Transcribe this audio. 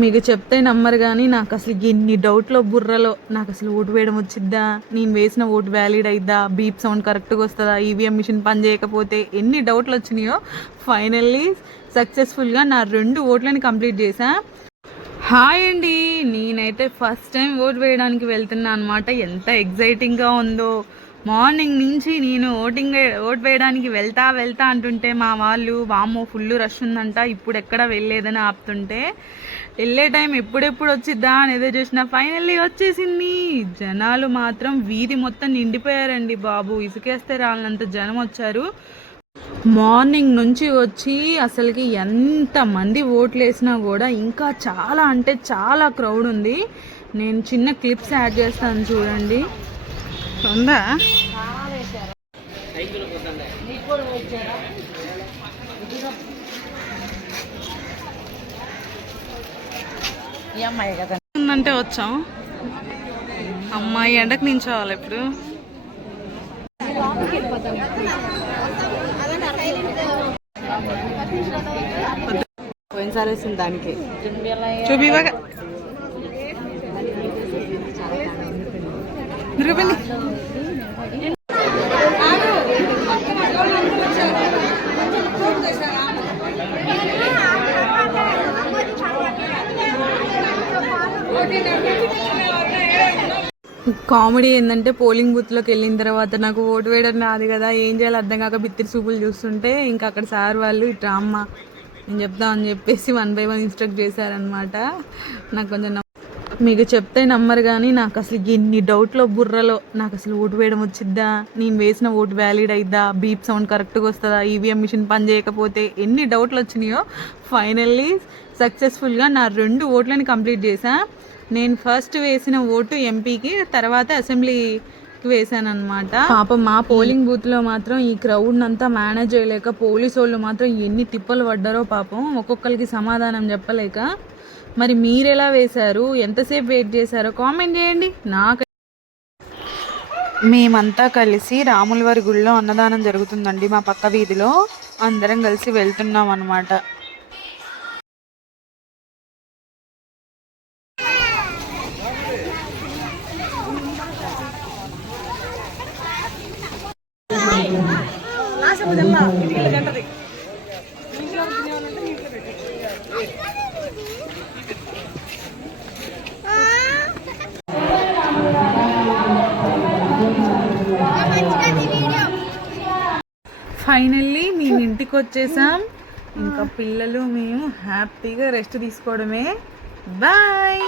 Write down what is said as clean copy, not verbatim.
మీకు చెప్తే నమ్మరు కానీ నాకు అసలు ఎన్ని డౌట్లో బుర్రలో నాకు అసలు ఓటు వేయడం వచ్చిద్దా, నేను వేసిన ఓటు వ్యాలిడ్ అయిద్దా, బీప్ సౌండ్ కరెక్ట్గా వస్తుందా, ఈవీఎం మిషన్ పని చేయకపోతే ఎన్ని డౌట్లు వచ్చినాయో ఫైనల్లీ సక్సెస్ఫుల్గా నా 2 ఓట్లని కంప్లీట్ చేశా. హాయ్ అండి, నేనైతే ఫస్ట్ టైం ఓటు వేయడానికి వెళ్తున్నా అనమాట. ఎంత ఎగ్జైటింగ్గా ఉందో. మార్నింగ్ నుంచి నేను ఓటు వేయడానికి వెళ్తా అంటుంటే మా వాళ్ళు వామ్మో ఫుల్ రష్ ఉందంట, ఇప్పుడు ఎక్కడ వెళ్ళలేదని ఆపుతుంటే వెళ్ళే టైం ఎప్పుడెప్పుడు వచ్చిద్దా అని ఎదురు చూసిన ఫైనల్లీ వచ్చేసింది. జనాలు మాత్రం వీధి మొత్తం నిండిపోయారండి బాబు, ఇసుకేస్తే రాళ్ళంత జనం వచ్చారు. మార్నింగ్ నుంచి వచ్చి అసలుకి ఎంతమంది ఓట్లు వేసినా కూడా ఇంకా చాలా అంటే చాలా క్రౌడ్ ఉంది. నేను చిన్న క్లిప్స్ యాడ్ చేస్తాను చూడండి. ఉందా ఉందంటే వచ్చాం. అమ్మాయి ఎండకు నించోవాలి ఇప్పుడు. పోయినసారి వేసింది దానికి చూపి కామెడీ ఏంటంటే పోలింగ్ బూత్లోకి వెళ్ళిన తర్వాత నాకు ఓటు వేయడం రాదు కదా, ఏం చేయాలో అర్థం కాక బిత్తిరి చూపులు చూస్తుంటే ఇంకా అక్కడ సార్ వాళ్ళు ఇట్లా అమ్మ నేను చెప్తామని చెప్పేసి 1 by 1 ఇన్స్ట్రక్ట్ చేశారనమాట. నాకు కొంచెం మీకు చెప్తే నమ్మరు కానీ నాకు అసలు ఎన్ని డౌట్లో బుర్రలో నాకు అసలు ఓటు వేయడం వచ్చిద్దా, నేను వేసిన ఓటు వ్యాలిడ్ అయిద్దా, బీప్ సౌండ్ కరెక్ట్గా వస్తుందా, ఈవీఎం మిషన్ పని చేయకపోతే ఎన్ని డౌట్లు వచ్చినాయో ఫైనల్లీ సక్సెస్ఫుల్గా నా 2 ఓట్లని కంప్లీట్ చేశా. నేను ఫస్ట్ వేసిన ఓటు ఎంపీకి, తర్వాత అసెంబ్లీకి వేసాను అనమాట. పాపం మా పోలింగ్ బూత్లో మాత్రం ఈ క్రౌడ్ అంతా మేనేజ్ చేయలేక పోలీసు వాళ్ళు మాత్రం ఎన్ని తిప్పలు పడ్డారో పాపం, ఒక్కొక్కరికి సమాధానం చెప్పలేక. మరి మీరు ఎలా వేశారు, ఎంతసేపు వెయిట్ చేశారో కామెంట్ చేయండి. మేమంతా కలిసి రాములవారి గుడిలో అన్నదానం జరుగుతుందండి మా పక్క వీధిలో, అందరం కలిసి వెళ్తున్నాం అన్నమాట. ఫైనల్లీ మేము ఇంటికి వచ్చేసాం. ఇంకా పిల్లలు మేము హ్యాపీగా రెస్ట్ తీసుకోవడమే. బాయ్.